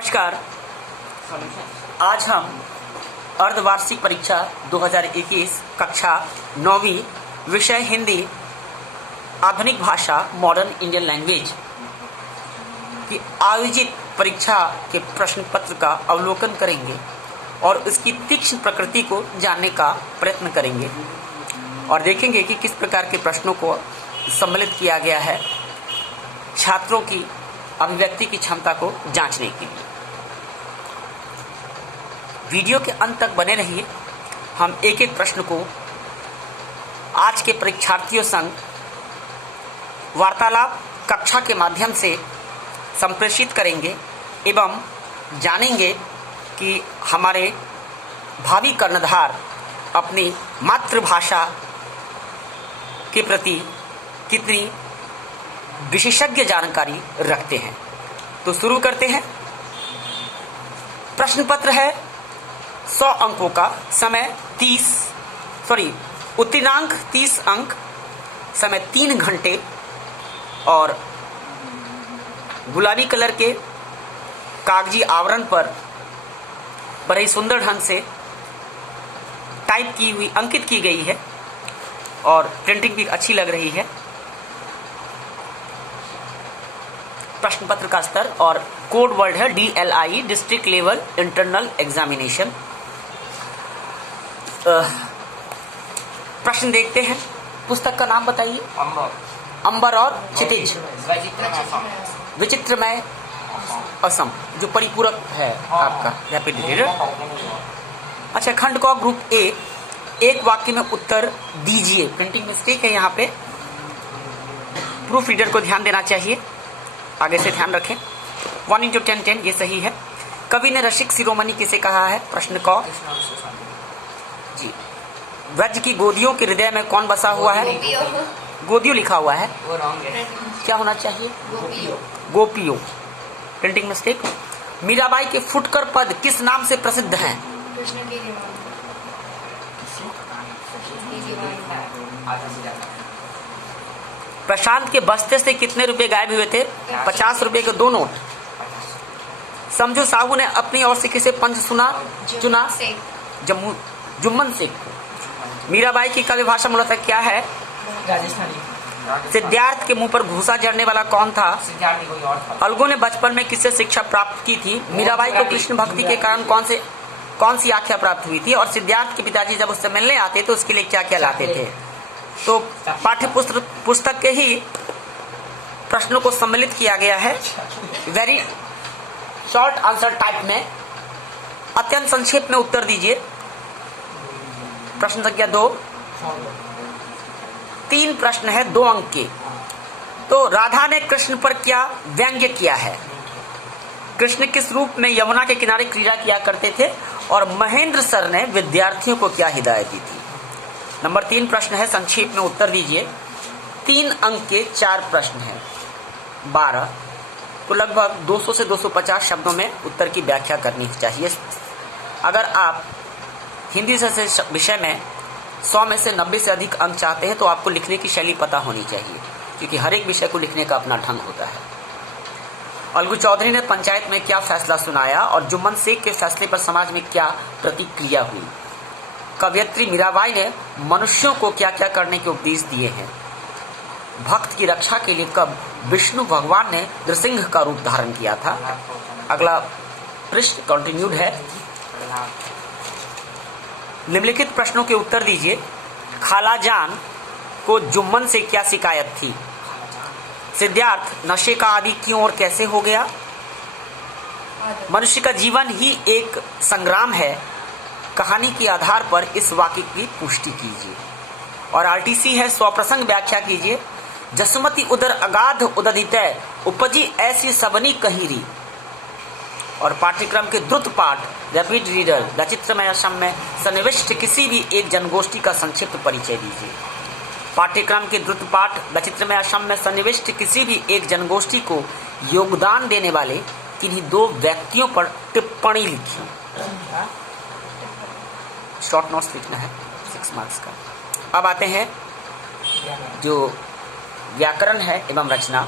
नमस्कार। आज हम अर्धवार्षिक परीक्षा 2021 कक्षा 9वीं विषय हिंदी आधुनिक भाषा मॉडर्न इंडियन लैंग्वेज की आयोजित परीक्षा के प्रश्न पत्र का अवलोकन करेंगे और उसकी तीक्ष्ण प्रकृति को जानने का प्रयत्न करेंगे और देखेंगे कि किस प्रकार के प्रश्नों को सम्मिलित किया गया है छात्रों की अभिव्यक्ति की क्षमता को जांचने के लिए। वीडियो के अंत तक बने रहिए। हम एक एक प्रश्न को आज के परीक्षार्थियों संग वार्तालाप कक्षा के माध्यम से संप्रेषित करेंगे एवं जानेंगे कि हमारे भावी कर्णधार अपनी मातृभाषा के प्रति कितनी विशेषज्ञ जानकारी रखते हैं। तो शुरू करते हैं। प्रश्न पत्र है 100 अंकों का, समय उत्तीर्णांक 30 अंक, समय 3 घंटे और गुलाबी कलर के कागजी आवरण पर बड़े सुंदर ढंग से टाइप की हुई अंकित की गई है और प्रिंटिंग भी अच्छी लग रही है। प्रश्न पत्र का स्तर और कोड वर्ड है DLI, district level internal examination. प्रश्न देखते हैं। पुस्तक का नाम बताइए। अंबर और क्षितिज, विचित्रमय असम, जो परिपूरक है आपका रैपिड रीडर। अच्छा, खंड क ग्रुप ए, एक वाक्य में उत्तर दीजिए। प्रिंटिंग मिस्टेक है यहाँ पे, प्रूफ रीडर को ध्यान देना चाहिए। आगे से ध्यान रखें। 1 × 10 10 ये सही है। कवि ने रसिक शिरोमणि किसे कहा है? प्रश्न क जी। व्रज की गोदियों के हृदय में कौन बसा हुआ है? गोदियों लिखा हुआ है, क्या होना चाहिए? गोपियों। Printing mistake. मीराबाई के फुटकर पद किस नाम से प्रसिद्ध हैं? प्रशांत के बस्ते से कितने रुपए गायब हुए थे? 50 रुपए के 2 नोट। समझू साहू ने अपनी ओर से किसे पंच चुना? जुम्मन शेख को। मीराबाई की काव्य भाषा मूलतः क्या है? राजस्थानी। सिद्धार्थ के मुंह पर घूसा जड़ने वाला कौन था? अलगू ने बचपन में किससे शिक्षा प्राप्त की थी? मीराबाई को कृष्ण भक्ति के कारण कौन सी आख्या प्राप्त हुई थी? और सिद्धार्थ के पिताजी जब उससे मिलने आते तो उसके लिए क्या क्या लाते थे? तो पाठ्य पुस्तक के ही प्रश्नों को सम्मिलित किया गया है वेरी शॉर्ट आंसर टाइप में। अत्यंत संक्षेप में उत्तर दीजिए। प्रश्न संख्या 2। 3 प्रश्न है 2 अंक के। तो राधा ने कृष्ण पर क्या व्यंग्य किया है? कृष्ण किस रूप में यमुना के किनारे क्रीड़ा किया करते थे? और महेंद्र सर ने विद्यार्थियों को क्या हिदायत दी थी? नंबर 3 प्रश्न है, संक्षेप में उत्तर दीजिए। 3 अंक के 4 प्रश्न हैं, 12, तो लगभग 200 से 250 शब्दों में उत्तर की व्याख्या करनी चाहिए। अगर आप हिंदी से विषय में 100 में से 90 से अधिक अंक चाहते हैं तो आपको लिखने की शैली पता होनी चाहिए, क्योंकि हर एक विषय को लिखने का अपना ढंग होता है। अलगू चौधरी ने पंचायत में क्या फैसला सुनाया? और जुम्मन शेख के फैसले पर समाज में क्या प्रतिक्रिया हुई? कवयित्री मीराबाई ने मनुष्यों को क्या क्या करने के उपदेश दिए हैं? भक्त की रक्षा के लिए कब विष्णु भगवान ने नृसिंह का रूप धारण किया था? अगला पृष्ठ कंटिन्यूड है। निम्नलिखित प्रश्नों के उत्तर दीजिए। खालाजान को जुम्मन से क्या शिकायत थी? सिद्धार्थ नशे का आदि क्यों और कैसे हो गया? मनुष्य का जीवन ही एक संग्राम है। कहानी के आधार पर इस वाक्य की पुष्टि कीजिए। और आरटीसी है, स्वप्रसंग व्याख्या कीजिए। जसमती उदर अगाध उदधितय, उपजी ऐसी सबनी कहीरी। और पाठ्यक्रम के द्रुत पाठ रैपिड रीडर लचित्रमय असम में सन्निविष्ट किसी भी एक जनगोष्ठी का संक्षिप्त परिचय दीजिए। पाठ्यक्रम के द्रुत पाठ लचित्रमय असम में सन्निविष्ट किसी भी एक जनगोष्ठी को योगदान देने वाले किन्हीं 2 व्यक्तियों पर टिप्पणी लिखी। शॉर्ट नोट्स लिखना है 6 मार्क्स का। अब आते हैं जो व्याकरण है एवं रचना।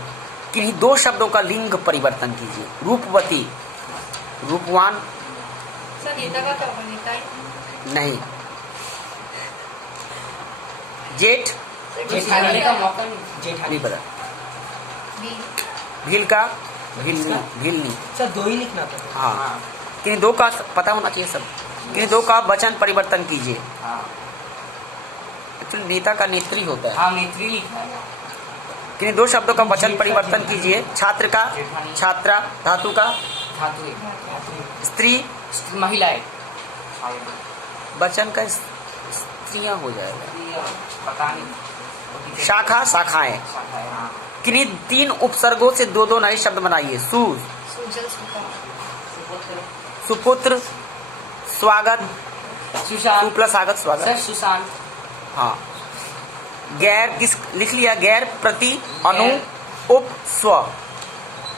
किन्हीं 2 शब्दों का लिंग परिवर्तन कीजिए। रूपवती रूपवान सर नेता का क्या होगा? नेता है? नहीं। जेठ जेठानी का मौका नहीं। नहीं पता। बी। भील का भील नहीं। सर दो ही लिखना था। हाँ, किन्हीं दो का पता होना चाहिए सब। किन्हीं दो का वचन परिवर्तन कीजिए। एक्चुअली नेता का नेत्री होता है। हाँ नेत्री लिखा है। किन्हीं दो शब्दों का वचन परिवर्तन कीजिए। छात्र का छात्रा, धातु का धातु। स्त्री, महिलाएं। वचन का स्त्रियां हो जाएगा। पता नहीं। शाखा, शाखाएं। हाँ। किन्हीं 3 उपसर्गों से 2 नए शब्द बनाइए। सुजल सुका। सुपुत्र, स्वागत, सुशांत। सुप्लस आगत स्वागत। सर सुशांत। हाँ। गैर किस लिख लिया? गैर, प्रति, अनु, उप, स्व।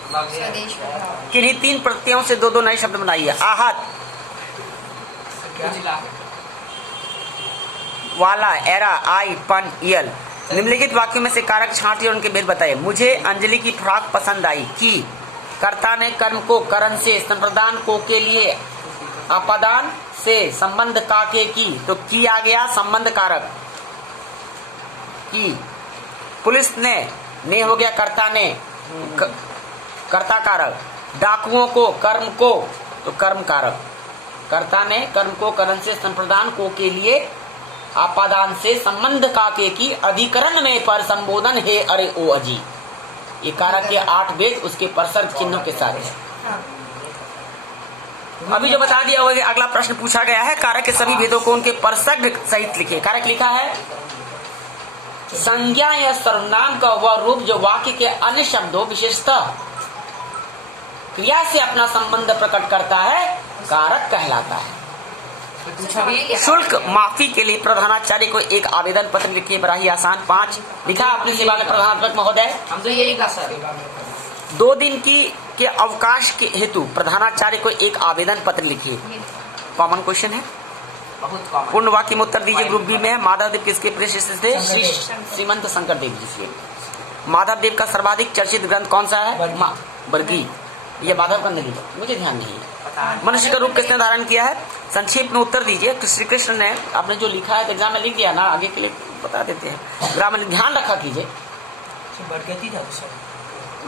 स्वदेश प्रभाव। किन्हीं 3 प्रत्ययों से 2 नए शब्द बनाइए। आहत, जिला। वाला, एरा, आई, पन, यल। निम्नलिखित वाक्यों में से कारक छांटिए और उनके भेद बताइए। मुझे अंजलि की फ्रॉक पसंद आई। की, कर्ता ने कर्म को करण से, संप्रदान को के लिए, अपादान से, संबंध का के की, तो की आ गया संबंध कारक। की। पुलिस ने हो गया कर्ता ने, कर्ता कारक। डाकुओं को, कर्म को, तो कर्म कारक। कर्ता ने कर्म को करण से, संप्रदान को के लिए, आपादान से, संबंध का के की, अधिकरण में पर संबोधन है अरे ओ अजी। ये कारक के 8 भेद उसके परसर्ग चिन्हों के साथ है। अभी जो बता दिया वही अगला प्रश्न पूछा गया है। कारक के सभी भेदों को उनके परसर्ग सहित लिखिए। कारक लिखा है संज्ञा या सर्वनाम का वह रूप जो वाक्य के अन्य शब्दों विशेषतः क्रिया से अपना संबंध प्रकट करता है, कारक कहलाता है। शुल्क माफी के लिए प्रधानाचार्य को एक आवेदन पत्र लिखिए। बड़ा ही आसान। 5 लिखा अपनी सेवा में प्रधानाध्यापक महोदय। हम तो ये लिखा सर। 2 दिन के अवकाश के हेतु प्रधानाचार्य को एक आवेदन पत्र लिखिए। कॉमन क्वेश्चन है, बहुत कॉमन। पूर्ण वाक्य में उत्तर दीजिए। ग्रुप बी में है। माधव देव किसके प्रिय शिष्य थे? श्रीमंत शंकर देव जी के। माधव देव का सर्वाधिक चर्चित ग्रंथ कौन सा है? वर्गी। ये माधव का नहीं, मुझे ध्यान नहीं है। मनुष्य का रूप किसने धारण किया है? संक्षेप में उत्तर दीजिए। तो श्री कृष्ण ने, आपने जो लिखा है एग्जाम में लिख दिया ना, आगे के लिए बता देते हैं। ग्रामर ध्यान रखा कीजिए।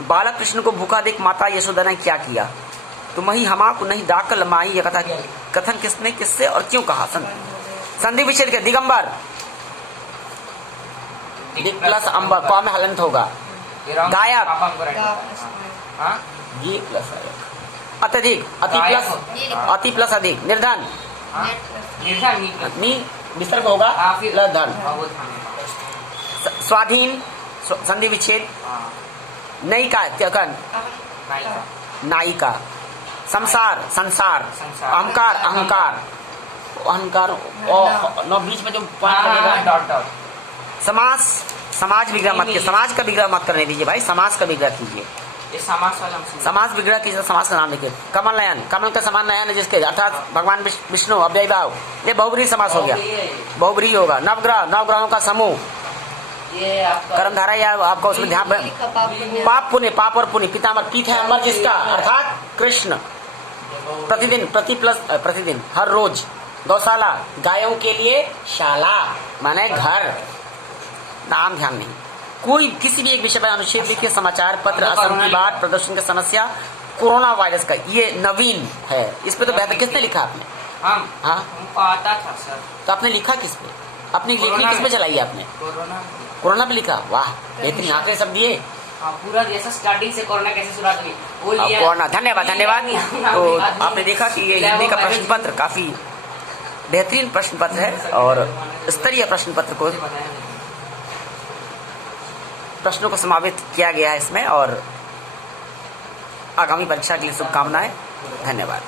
बालक कृष्ण को भूखा देख माता यशोदा ने क्या किया? तुम ही हमाको नहीं डाकल माई। यह कथन किसने, किससे और क्यों कहा? संधि विच्छेद के दिगंबर, दिग प्लस अंबर, कौ में हलंत होगा। गायक, ये प्लस अत्यधिक, अति प्लस अधिक। निर्धन, विसर्ग होगा प्लस धन। स्वाधीन, संधि विच्छेद। नयिका, नायिका। संसार, संसार। अहंकार, अहंकार, अहंकार। और बीच में जो पॉइंट, समास, समाज विग्रह मत कीजिए। समाज का विग्रह मत करने दीजिए भाई, समाज का विग्रह कीजिए। समाज विग्रह कीजिए। समाज का नाम लिखिए। कमल नयन, कमल का समान नयन है जिसके, अर्थात भगवान विष्णु, अव्यय भाव। ये बहुब्रीहि समास हो गया, बहुब्रीहि होगा। नवग्रह, नवग्रहों का समूह। कर्मधारा या आपका उसमें ध्यान। पाप पुण्य, पाप और पुण्य। पितामह, पीत है अमर जिसका, अर्थात कृष्ण। प्रतिदिन, प्रति प्लस प्रतिदिन, हर रोज। गौशाला, गायों के लिए शाला माने घर। नाम ध्यान नहीं। कोई किसी भी एक विषय पर अनुच्छेद लिखिए। समाचार पत्र, असम की बात, प्रदर्शन की समस्या, कोरोना वायरस का। ये नवीन है, इस पे तो बेहतर किसने लिखा? आपने? हाँ, हमको आता था सर। तो आपने लिखा किस पे? अपनी लेखनी किस पे चलाई आपने? कोरोना पे लिखा। वाह, बेहतरीन आंकड़े सब दिए। पूरा जैसा स्टार्टिंग से कोरोना कैसे शुरुआत हुई वो लिया। कोरोना, धन्यवाद धन्यवाद। तो आपने देखा कि ये हिंदी का प्रश्न पत्र काफी बेहतरीन प्रश्न पत्र है और स्तरीय प्रश्न पत्र को, प्रश्नों को समावित किया गया है इसमें। और आगामी परीक्षा के लिए शुभकामनाएं। धन्यवाद।